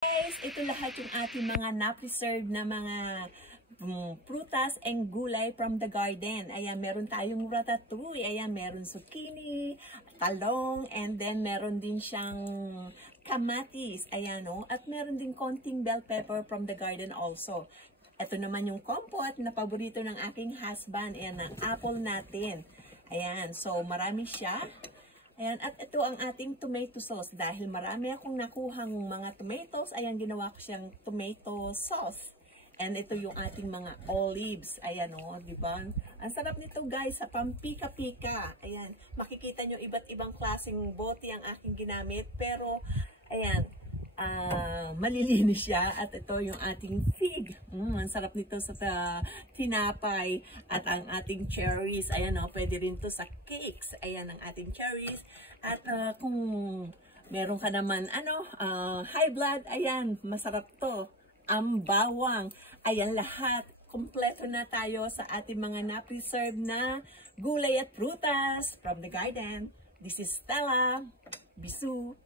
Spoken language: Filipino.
Guys, ito lahat yung ating mga na-preserve na mga prutas and gulay from the garden. Ayan, meron tayong ratatouille. Ayan, meron zucchini, talong, and then meron din siyang kamatis. Ayan, oh. At meron din konting bell pepper from the garden also. Ito naman yung kompot na paborito ng aking husband. Ayan, ang apple natin. Ayan, so marami siya. Ayan, at ito ang ating tomato sauce. Dahil marami akong nakuhang mga tomatoes, ayan, ginawa ko siyang tomato sauce. And ito yung ating mga olives. Ayan, o, di ba? Ang sarap nito, guys, sa pampika-pika. Ayan, makikita nyo iba't ibang klaseng bote ang aking ginamit. Pero, ayan, malilinis siya. At ito yung ating fig. Ang sarap nito sa tinapay. At ang ating cherries. Ayan, o, pwede rin to sa cakes. Ayan ang ating cherries. At kung meron ka naman, high blood, ayan, masarap to. Ang bawang. Ayan lahat. Kompleto na tayo sa ating mga na-preserve na gulay at prutas from the garden. This is Stella. Bisu.